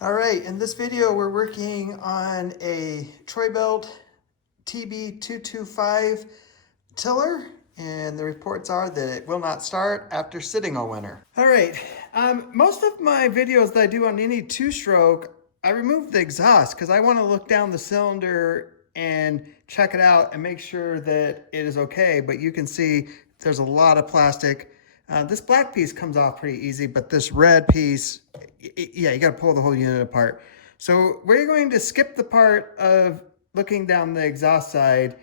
All right, in this video, we're working on a TROY-BILT TB225 tiller, and the reports are that it will not start after sitting all winter. All right, most of my videos that I do on any two-stroke, I remove the exhaust because I want to look down the cylinder and check it out and make sure that it is okay. But you can see there's a lot of plastic. This black piece comes off pretty easy, but this red piece, yeah, you got to pull the whole unit apart. So we're going to skip the part of looking down the exhaust side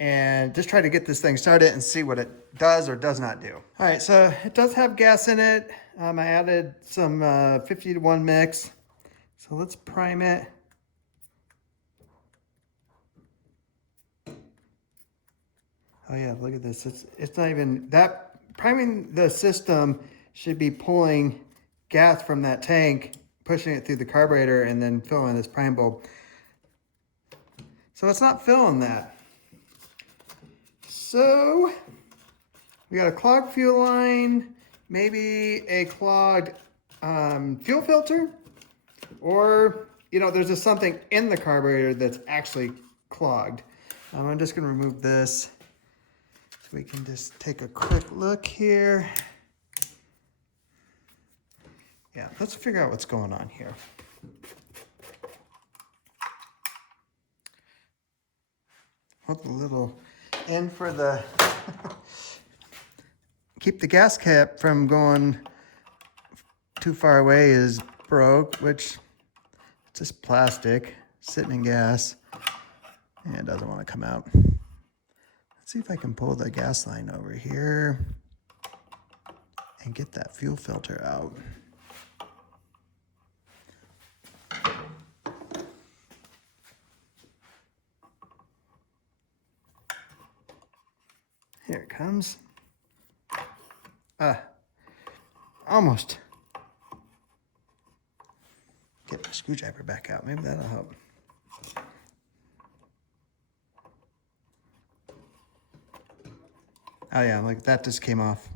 and just try to get this thing started and see what it does or does not do. All right, so it does have gas in it. I added some 50-to-1 mix. So let's prime it. Oh yeah, look at this. It's not even that. Priming the system should be pulling gas from that tank, pushing it through the carburetor, and then filling this prime bulb. So it's not filling that. So we got a clogged fuel line, maybe a clogged fuel filter, or there's just something in the carburetor that's actually clogged. I'm just gonna remove this. So we can just take a quick look here. Yeah, let's figure out what's going on here. Put the little in for the, keep the gas cap from going too far away is broke, which it's just plastic sitting in gas and it doesn't want to come out. Let's see if I can pull the gas line over here and get that fuel filter out. Here it comes. Almost. Get my screwdriver back out. Maybe that'll help. Oh yeah, like that just came off.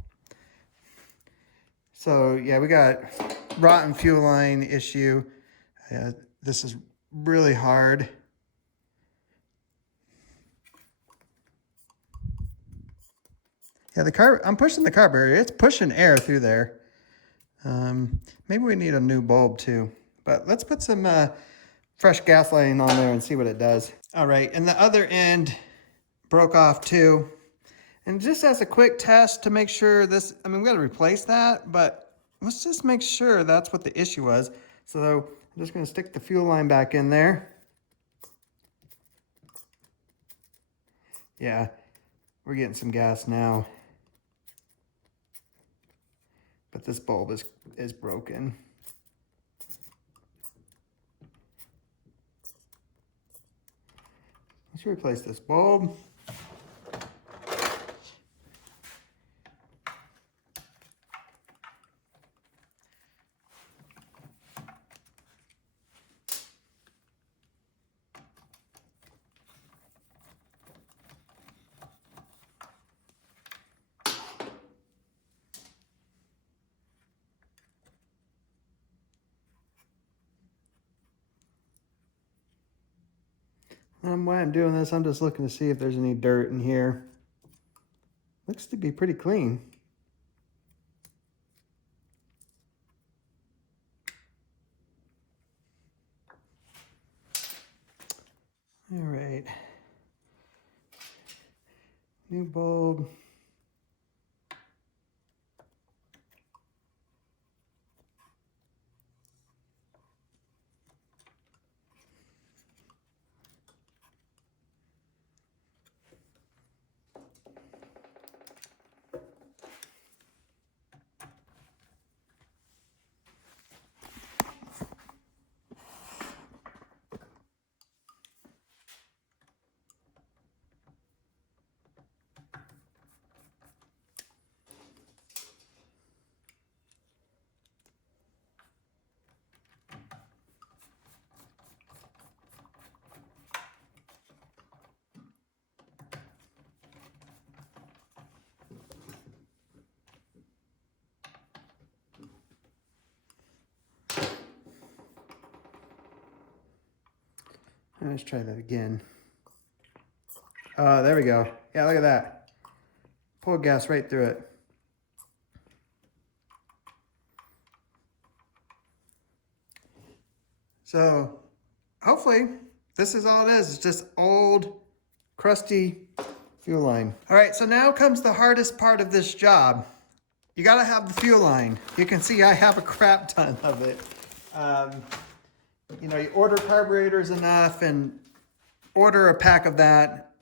So yeah, we got rotten fuel line issue. This is really hard. Yeah, I'm pushing the carburetor. It's pushing air through there. Maybe we need a new bulb too. But let's put some fresh gas lining on there and see what it does. All right, and the other end broke off too. And just as a quick test to make sure this, we got to replace that, but let's just make sure that's what the issue was. So I'm just going to stick the fuel line back in there. Yeah, we're getting some gas now. But this bulb is broken. Let's replace this bulb. While I'm doing this, I'm just looking to see if there's any dirt in here. Looks to be pretty clean. All right. New bulb. Let's try that again. There we go. Yeah, look at that. Pull gas right through it. So hopefully this is all it is. It's just old, crusty fuel line. All right, so now comes the hardest part of this job. You gotta have the fuel line. You can see I have a crap ton of it. You know, you order carburetors enough and order a pack of that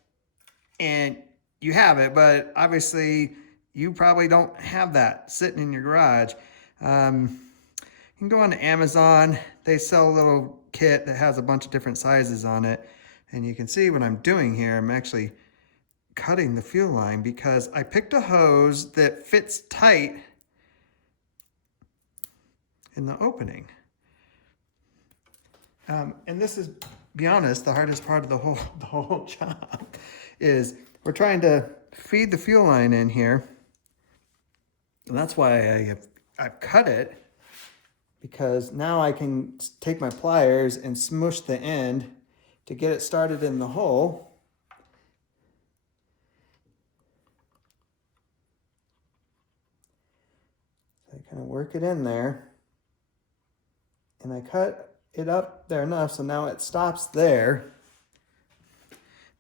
and you have it, but obviously you probably don't have that sitting in your garage. You can go on to Amazon. They sell a little kit that has a bunch of different sizes on it. And you can see what I'm doing here. I'm actually cutting the fuel line because I picked a hose that fits tight in the opening. And this is, be honest, the hardest part of the whole job is we're trying to feed the fuel line in here. And that's why I've cut it, because now I can take my pliers and smush the end to get it started in the hole. So I kind of work it in there and I cut it up there enough so now it stops there.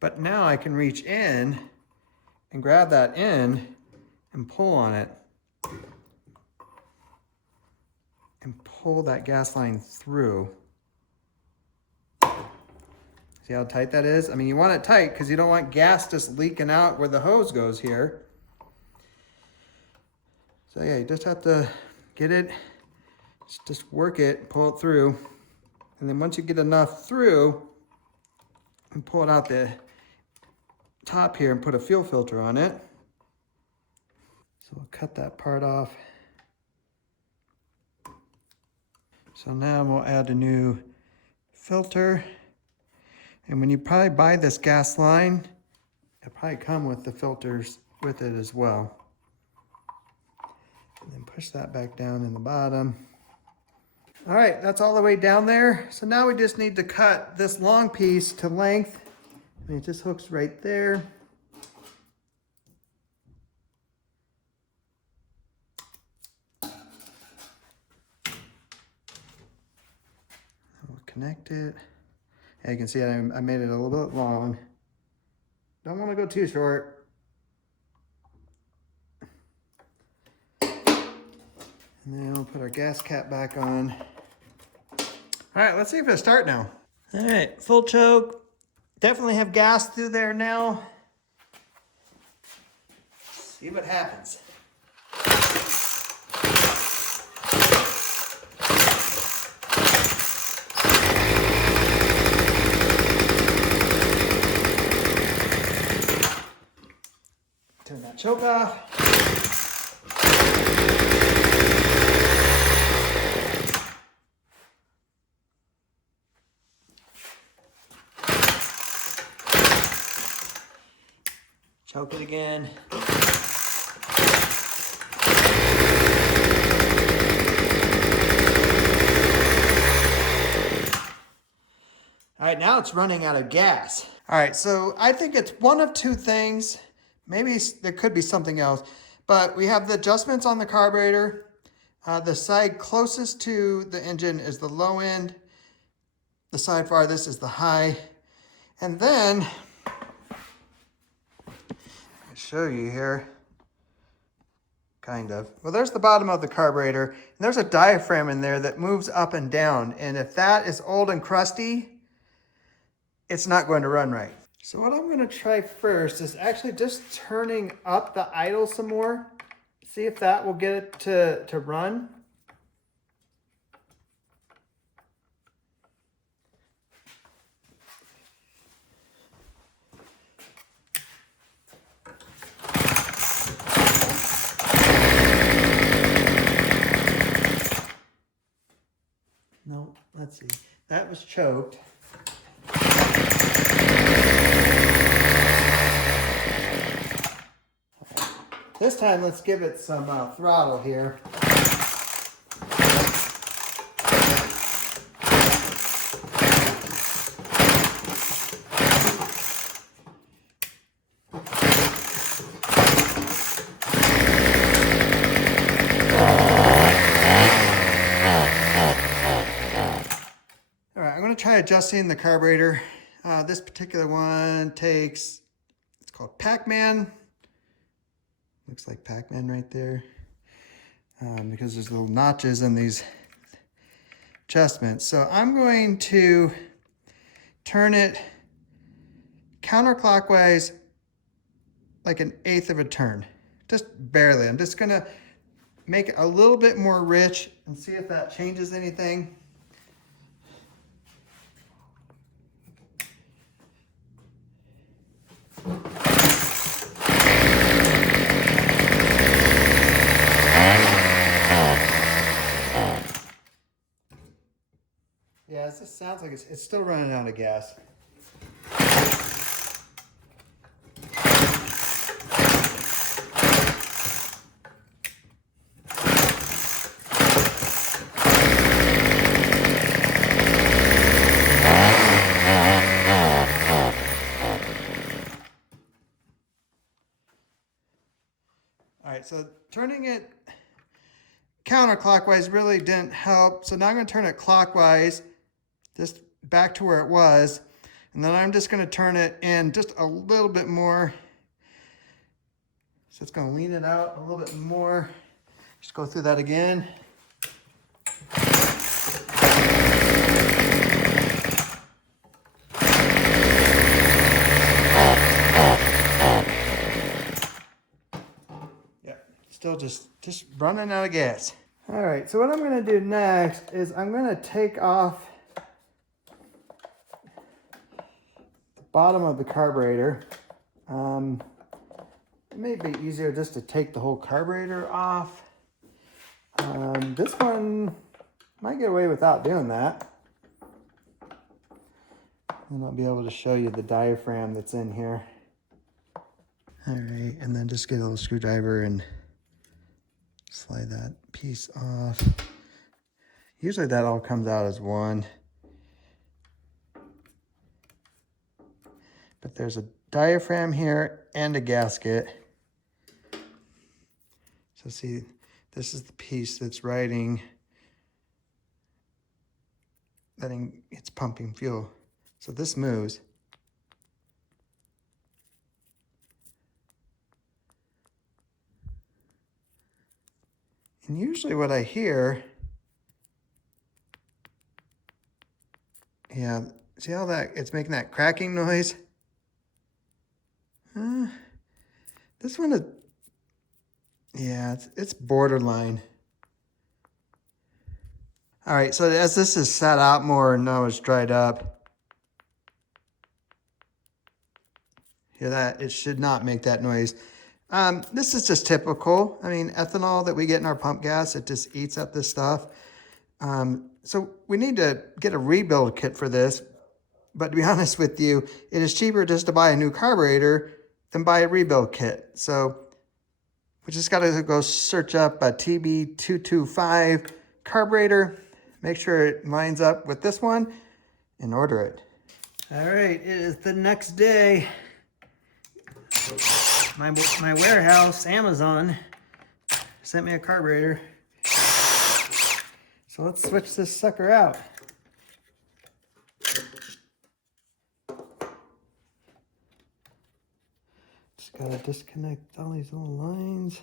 But now I can reach in and grab that end and pull on it and pull that gas line through. See how tight that is? I mean, you want it tight because you don't want gas just leaking out where the hose goes here. So yeah, you just have to get it, just work it, pull it through. And then once you get enough through, and pull it out the top here and put a fuel filter on it. So we'll cut that part off. So now we'll add a new filter. And when you probably buy this gas line, it'll probably come with the filters with it as well. And then push that back down in the bottom. All right, that's all the way down there. So now we just need to cut this long piece to length. And it just hooks right there. We'll connect it. And you can see I made it a little bit long. Don't want to go too short. And then we'll put our gas cap back on. All right, let's see if it'll start now. All right, full choke. Definitely have gas through there now. See what happens. Turn that choke off. Choke it again. All right, now it's running out of gas. All right, so I think it's one of two things. Maybe there could be something else, but we have the adjustments on the carburetor. The side closest to the engine is the low end. The side farthest is the high. And then, I'll show you here, kind of. Well, there's the bottom of the carburetor, and there's a diaphragm in there that moves up and down. And if that is old and crusty, it's not going to run right. So what I'm gonna try first is actually just turning up the idle some more. See if that will get it to run. No, let's see. That was choked. This time, let's give it some throttle here. I'm gonna try adjusting the carburetor. This particular one takes, it's called Pac-Man. Looks like Pac-Man right there. Because there's little notches in these adjustments. So I'm going to turn it counterclockwise like 1/8 of a turn, just barely. I'm just gonna make it a little bit more rich and see if that changes anything. Yeah, it just sounds like it's still running out of gas. All right, so turning it counterclockwise really didn't help. So now I'm going to turn it clockwise, just back to where it was. And then I'm just going to turn it in just a little bit more. So it's going to lean it out a little bit more. Just go through that again. Still just running out of gas. All right, so what I'm gonna do next is I'm gonna take off the bottom of the carburetor. It may be easier just to take the whole carburetor off. This one might get away without doing that. And I'll be able to show you the diaphragm that's in here. All right, and then just get a little screwdriver and slide that piece off. Usually that all comes out as one. But there's a diaphragm here and a gasket. So see, this is the piece that's letting it's pumping fuel. So this moves. And usually what I hear, yeah, see how it's making that cracking noise? This one is, yeah, it's borderline. All right, so as this is set out more and now it's dried up, hear that? It should not make that noise. This is just typical. I mean, ethanol that we get in our pump gas, it just eats up this stuff. So we need to get a rebuild kit for this. But to be honest with you, it is cheaper just to buy a new carburetor than buy a rebuild kit. So we just got to go search up a TB225 carburetor, make sure it lines up with this one, and order it. All right, it is the next day. My warehouse, Amazon, sent me a carburetor. So let's switch this sucker out. Just gotta disconnect all these little lines.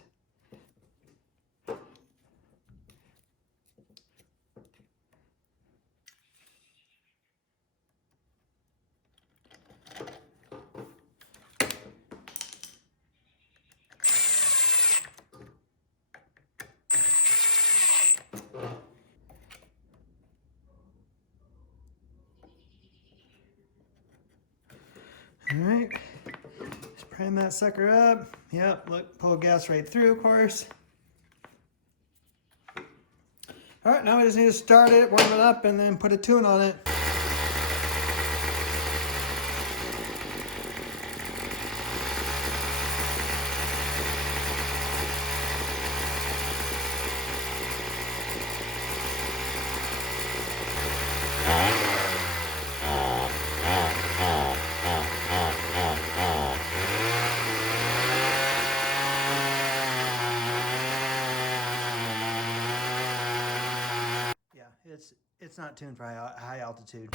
All right, just prime that sucker up. Yep, look, pull gas right through, of course. All right, now we just need to start it, warm it up, and then put a tune on it. it's not tuned for high altitude.